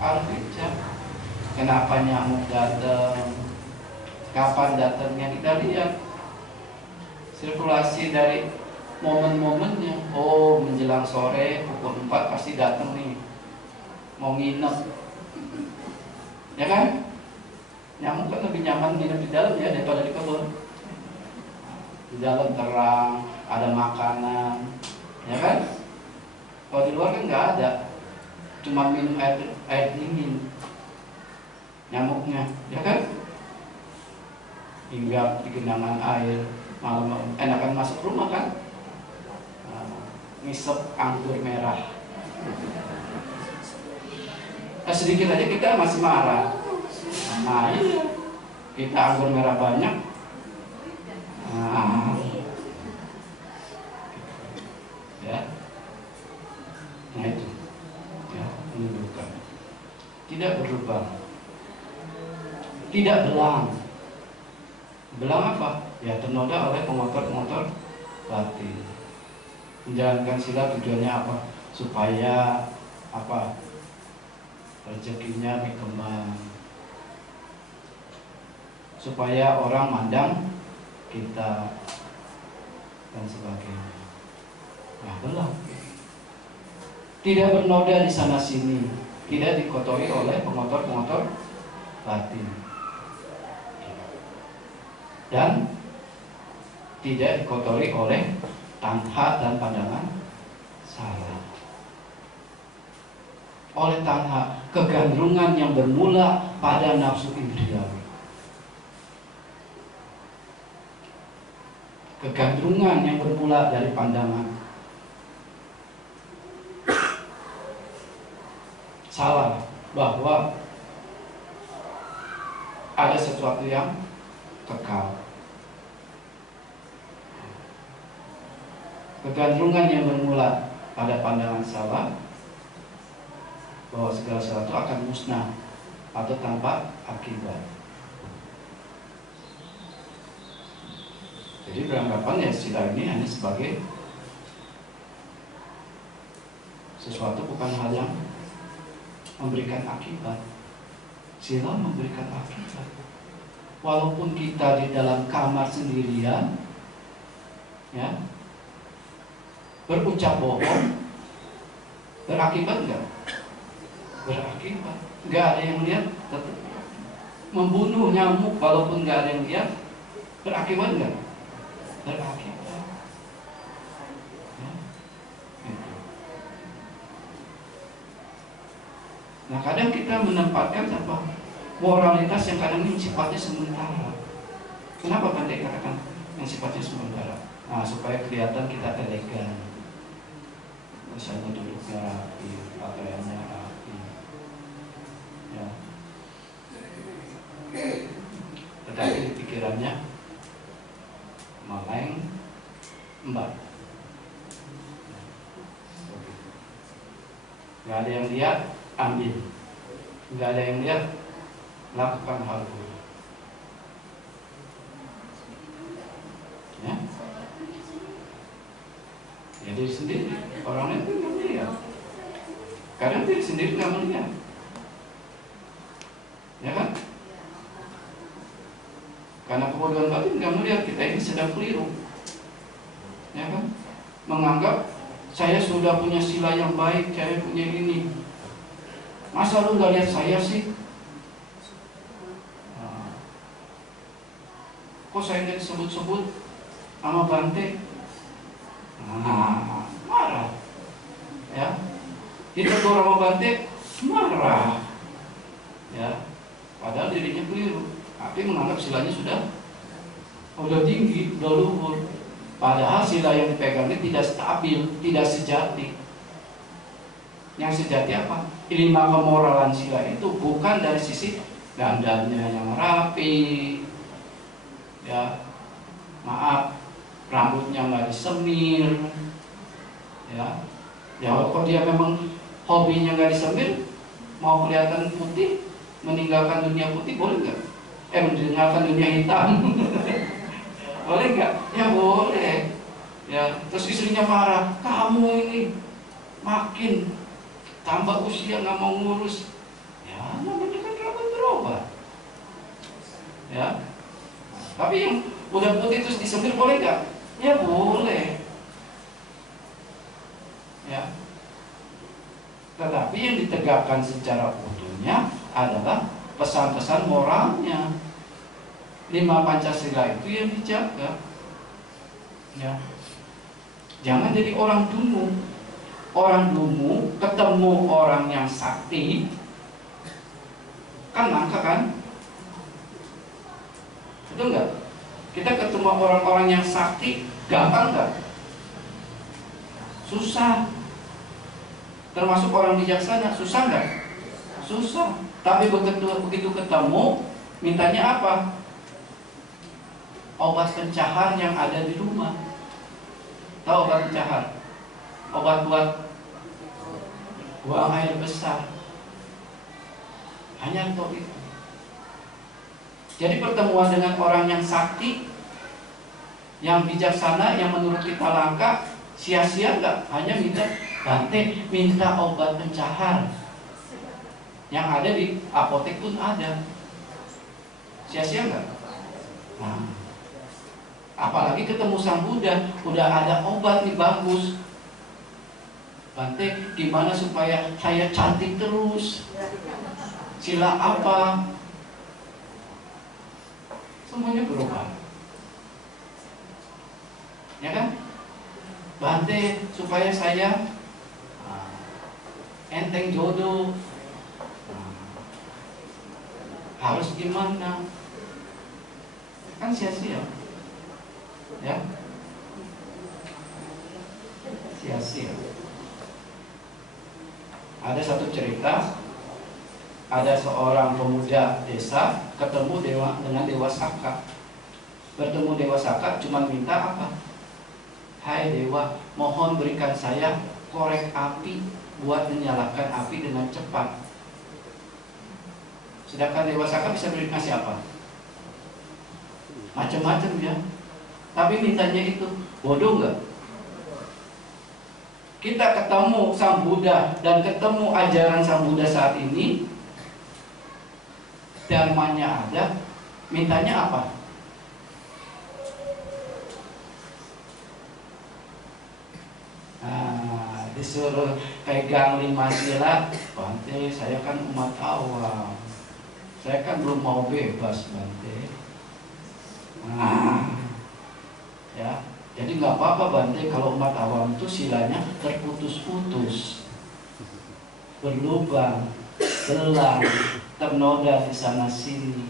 harus bijak. Kenapa nyamuk datang? Kapan datangnya kita lihat. Sirkulasi dari momen-momennya. Oh, menjelang sore pukul 4 pasti datang nih, mau nginep, ya kan? Nyamuk kan lebih nyaman nginep di dalam ya daripada di kebun. Di dalam terang, ada makanan, ya kan? Kalau di luar kan nggak ada, cuma minum air dingin nyamuknya, ya kan? Hinggap di genangan air, malam enakan masuk rumah kan? Ngisep anggur merah. Sedikit aja kita masih marah. Nah, iya. Kita anggur merah banyak. Ya. Nah itu. Ya, menunjukkan. Tidak berlubang. Tidak belang. Belang apa? Ya, ternoda oleh pengotor-pengotor batin. Menjalankan sila tujuannya apa? Supaya apa? Rezekinya berkembang. Supaya orang mandang kita dan sebagainya. Nah, belang. Tidak bernoda di sana sini, tidak dikotori oleh pengotor-pengotor batin. Dan tidak dikotori oleh tanha dan pandangan salah. Oleh tanha, kegandrungan yang bermula pada nafsu indriawi. Kegandrungan yang bermula dari pandangan salah, bahwa ada sesuatu yang kekal. Kegandrungan yang bermula pada pandangan salah, bahwa segala sesuatu akan musnah atau tanpa akibat. Jadi beranggapan ya sila ini hanya sebagai sesuatu, bukan hal yang memberikan akibat. Sila memberikan akibat. Walaupun kita di dalam kamar sendirian, ya, berucap bohong, berakibat enggak? Berakibat. Enggak ada yang lihat, tetap membunuh nyamuk walaupun enggak ada yang lihat, berakibat enggak? Berakibat. Ya, gitu. Nah, kadang kita menempatkan apa? Moralitas yang kadang ini sifatnya sementara. Kenapa Pandai katakan yang sifatnya sementara? Nah, supaya kelihatan kita elegan. Misalnya duduknya rapi, pakaiannya rapi, ya. Tetapi di pikirannya maleng, mbak. Gak ada yang lihat, ambil. Gak ada yang lihat, lakukan hal buruk. Ya, ya diri sendiri. Orang lain pun nggak melihat. Kadang diri sendiri nggak melihat, ya kan? Karena kebodohan batin nggak melihat kita ini sedang keliru, ya kan? menganggap saya sudah punya sila yang baik, saya punya ini. Masa lu gak lihat saya sih? Kok saya nggak disebut-sebut sama Bante? Marah. Ya, ditegur sama Bante, marah. Ya, padahal dirinya keliru. Tapi menganggap silanya sudah tinggi, sudah luhur. Padahal sila yang dipegang ini tidak stabil, tidak sejati. Yang sejati apa? 5 kemoralan sila itu bukan dari sisi dandannya yang rapi, ya, maaf, rambutnya nggak disemir, ya, kok dia memang hobinya nggak disemir, mau kelihatan putih, meninggalkan dunia putih, boleh nggak? Meninggalkan dunia hitam. Boleh nggak? Ya boleh. Ya, terus istrinya marah, kamu ini makin tambah usia nggak mau ngurus. Ya, namanya kan rambut berubah. Ya, tapi yang udah putih terus disemir boleh nggak? Ya boleh. Ya, tetapi yang ditegakkan secara utuhnya adalah pesan-pesan moralnya. 5 Pancasila itu yang dijaga. Ya. Jangan jadi orang dungu. Orang dungu ketemu orang yang sakti, kan langka kan? Betul nggak? Kita ketemu orang-orang yang sakti, gampang nggak? Susah. Termasuk orang bijaksana, susah nggak? Susah. Tapi begitu ketemu, mintanya apa? Obat pencahar yang ada di rumah. Tahu obat pencahar? Obat buat buang air besar. Hanya untuk itu. Jadi pertemuan dengan orang yang sakti, yang bijaksana, yang menurut kita langka, sia-sia nggak? Hanya minta obat pencahar. Yang ada di apotek pun ada. Sia-sia nggak? Nah, apalagi ketemu Sang Buddha, udah ada obat nih bagus. Bante, gimana supaya saya cantik terus? Sila apa? Semuanya berubah. Ya kan? Bante, supaya saya enteng jodoh, harus gimana? Kan sia-sia. Ya, sia-sia. Ada satu cerita, ada seorang pemuda desa ketemu dengan Dewa Saka. Bertemu Dewa Saka cuma minta apa? Hai Dewa, mohon berikan saya korek api buat menyalakan api dengan cepat. Sedangkan Dewa Saka bisa ngasih apa? Macam-macam ya. Tapi mintanya itu, bodoh nggak? Kita ketemu Sang Buddha dan ketemu ajaran Sang Buddha saat ini, dharmanya ada, mintanya apa? Disuruh pegang 5 sila, Bante, saya kan umat awam, saya kan belum mau bebas, Bante. Ya, jadi nggak apa-apa Bante kalau umat awam itu silanya terputus-putus, berlubang, belang, ternoda di sana sini.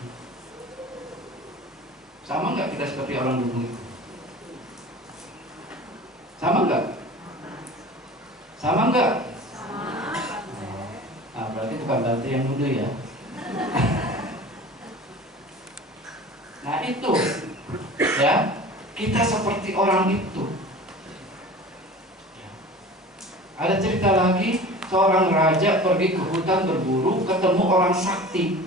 Sama nggak kita seperti orang dulu itu? Sama nggak? Sama nggak? Nah, berarti bukan Bante yang dulu ya. Nah itu, ya, kita seperti orang itu. Ada cerita lagi, seorang raja pergi ke hutan berburu, ketemu orang sakti.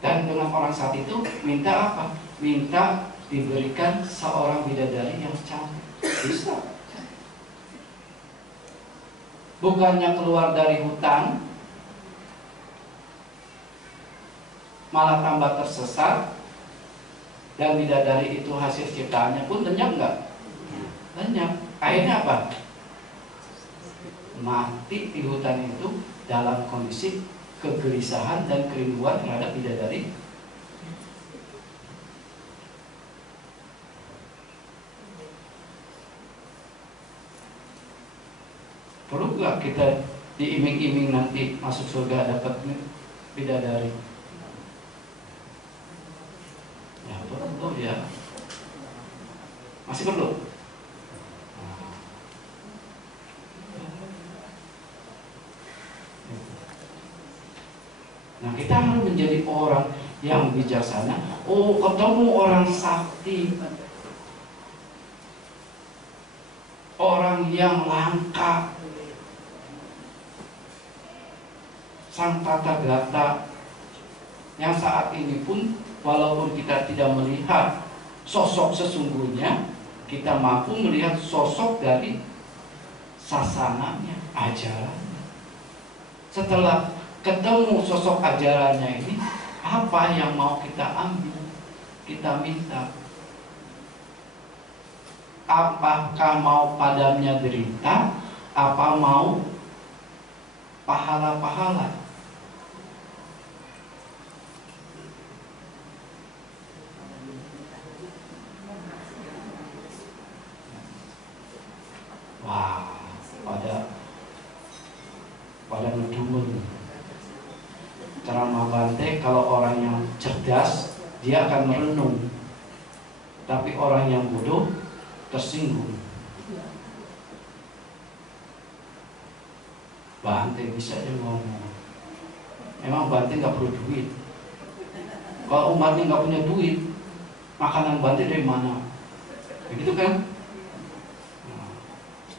Dan dengan orang sakti itu minta apa? Minta diberikan seorang bidadari yang cantik. Bisa. Bukannya keluar dari hutan, malah tambah tersesat, Dan bidadari itu hasil ciptaannya pun lenyap nggak? Lenyap. Akhirnya apa? Mati di hutan itu dalam kondisi kegelisahan dan kerinduan terhadap bidadari. Perlu nggak kita diiming-iming nanti masuk surga dapat bidadari? Ya perlu ya. Masih perlu. Nah, kita harus menjadi orang yang bijaksana. Oh, ketemu orang sakti, orang yang langka, sang tata gata, yang saat ini pun walaupun kita tidak melihat sosok sesungguhnya, kita mampu melihat sosok dari sasananya, ajarannya. Setelah ketemu sosok ajarannya ini, apa yang mau kita ambil, kita minta? Apakah mau padamnya derita, apa mau pahala-pahala? Wah, pada ngedumel. Ceramah Bante, kalau orang yang cerdas dia akan merenung, tapi orang yang bodoh tersinggung. Bante bisa aja ngomong. Emang Bante nggak perlu duit? Kalau umatnya nggak punya duit, makanan Bante dari mana? Begitu kan?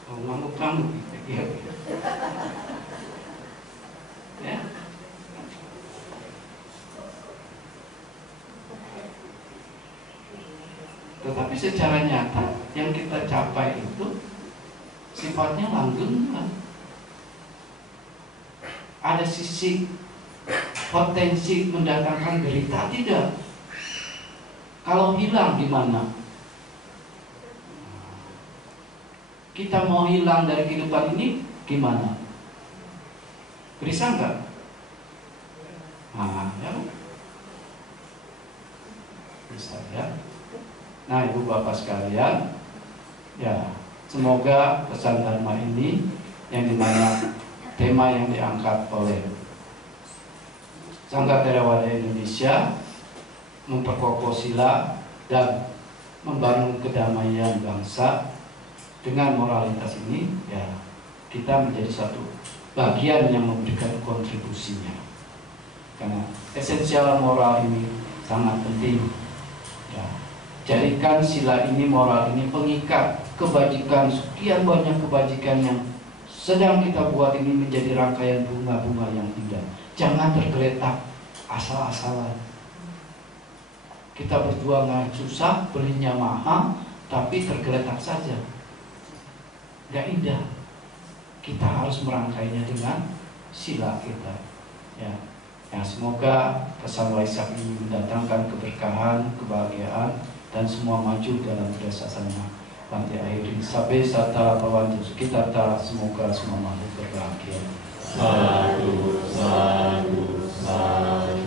Ngangguk-ngangguk gitu. Ya. Tetapi secara nyata yang kita capai itu sifatnya langgeng. Ada sisi potensi mendatangkan derita tidak? Kalau hilang di mana? Kita mau hilang dari kehidupan ini gimana? Bisa nggak? Nah, ya, bisa ya. Nah, ibu bapak sekalian, ya semoga pesan Dharma ini yang dimana tema yang diangkat oleh Sangga Theravada Indonesia memperkokoh sila dan membangun kedamaian bangsa dengan moralitas ini, ya kita menjadi satu bagian yang memberikan kontribusinya. Karena esensial moral ini sangat penting. Ya, jadikan sila ini, moral ini pengikat kebajikan, sekian banyak kebajikan yang sedang kita buat ini menjadi rangkaian bunga-bunga yang indah. Jangan tergeletak asal-asalan. Kita berjuang susah, belinya mahal, tapi tergeletak saja. Gak indah. Kita harus merangkainya dengan sila kita. Ya, semoga pesan Waisak ini mendatangkan keberkahan, kebahagiaan, dan semua maju dalam Buddha-sasana. Bante akhiri sabe sata bawantu sukitata, semoga semua makhluk berbahagia. Sadu, sadu, sadu.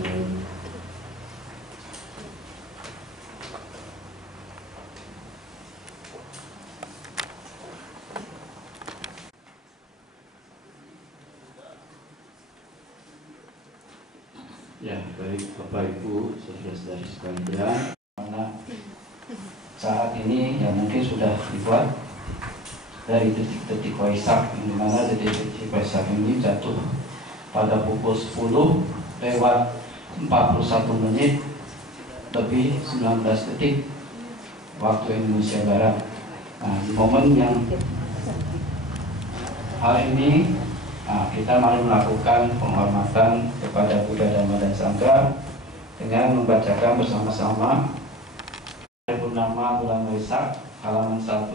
Ya, baik Bapak Ibu, saudara-saudari sekalian, karena saat ini ya mungkin sudah dibuat dari detik-detik Waisak, yang dimana detik-detik Waisak ini jatuh pada pukul 10 lewat 41 menit lebih 19 detik waktu Indonesia Barat. Nah, di momen yang hal ini, kita mari melakukan penghormatan kepada Buddha, Dhamma, dan Sangha dengan membacakan bersama-sama Purnama bulan Waisak halaman 1.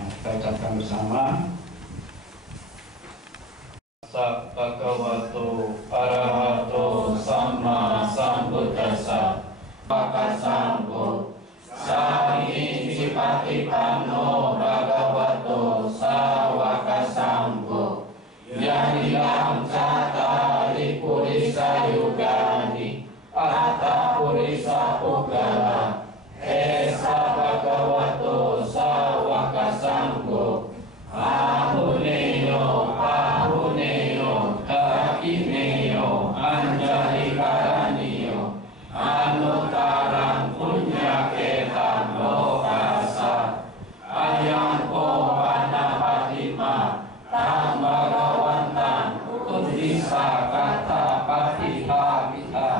Kita ucapkan bersama. Bhagavato arahato sama sambuddhassa. Sanggo Sangi Sipatipanno Bhagavato Sawaka Sanggo Yanidam Cattari Purisa Yugani Atta Purisa Pugala Esa Bhagavato Sawaka Sanggo Ahuneyo Ahuneyo Kakineyo Anjali Karaniyo Anutarang punya ketan lokasa Ayang ko panapatima Tambagawantan Kundisa kata patiha kita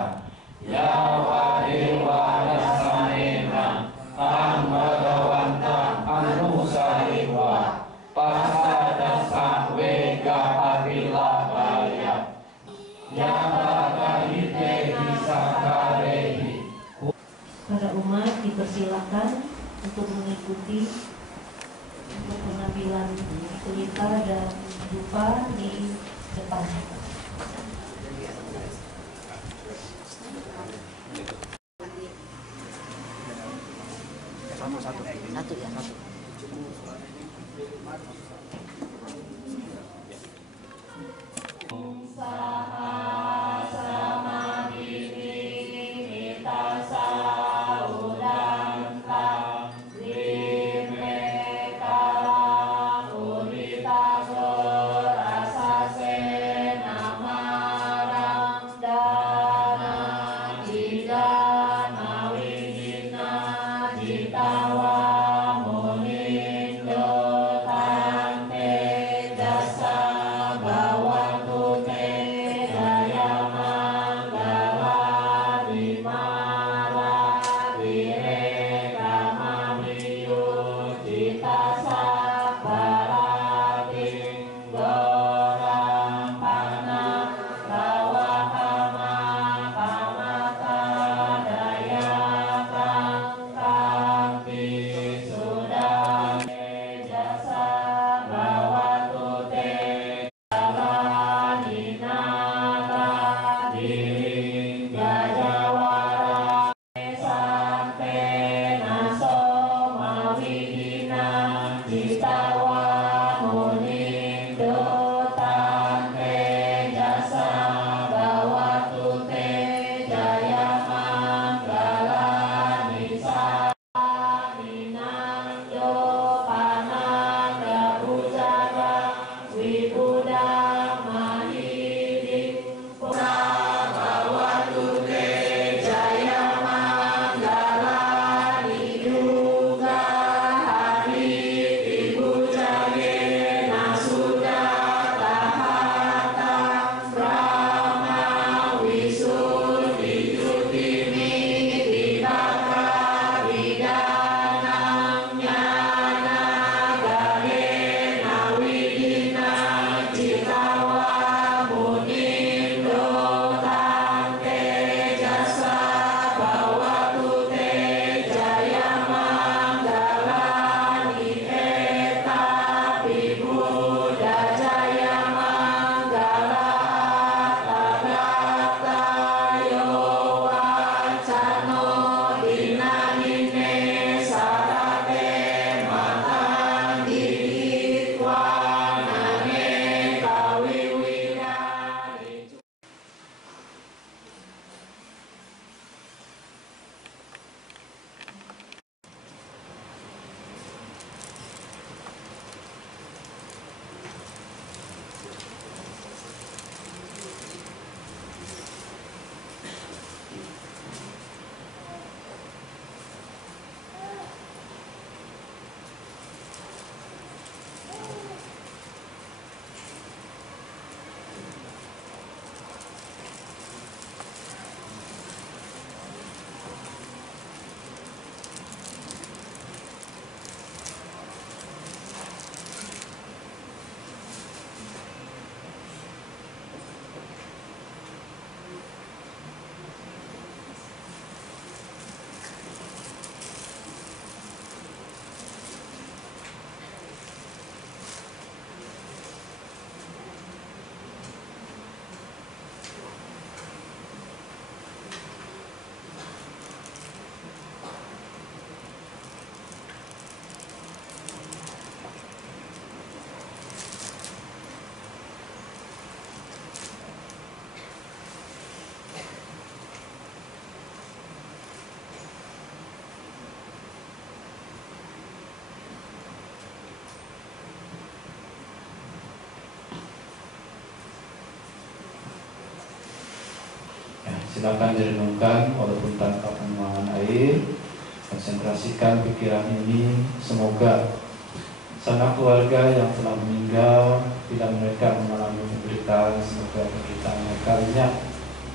Yawa dewa dasanena Tambagawantan Anusarewa Pasada wega apila baya Yabaga hite disakarehi. Para umat dipersilakan untuk mengikuti untuk pengambilan cerita dan dupa di depan. Satu ya, satu. Tawa Munindo Silakan direnungkan walaupun tanpa penuangan air. Konsentrasikan pikiran ini. Semoga sanak keluarga yang telah meninggal, bila mereka mengalami penderitaan, semoga penderitaan mereka lenyap.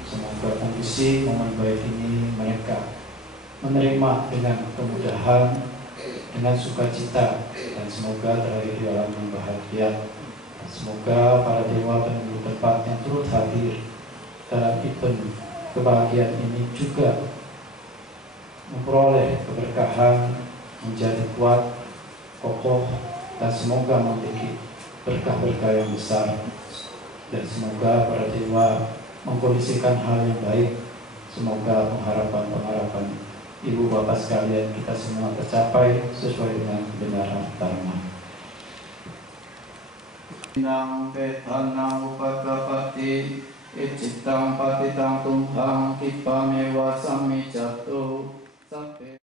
Semoga kondisi momen baik ini mereka menerima dengan kemudahan, dengan sukacita, dan semoga terakhir di alam yang bahagia. Dan semoga para dewa penunggu tempat yang turut hadir dalam event kebahagiaan ini juga memperoleh keberkahan, menjadi kuat, kokoh, dan semoga memiliki berkah-berkah yang besar. Dan semoga para dewa mengkondisikan hal yang baik. Semoga pengharapan-pengharapan Ibu Bapak sekalian kita semua tercapai sesuai dengan kebenaran dharma. Nang petana upagapati icitang patitang tumhang kipamewa samijatu sampai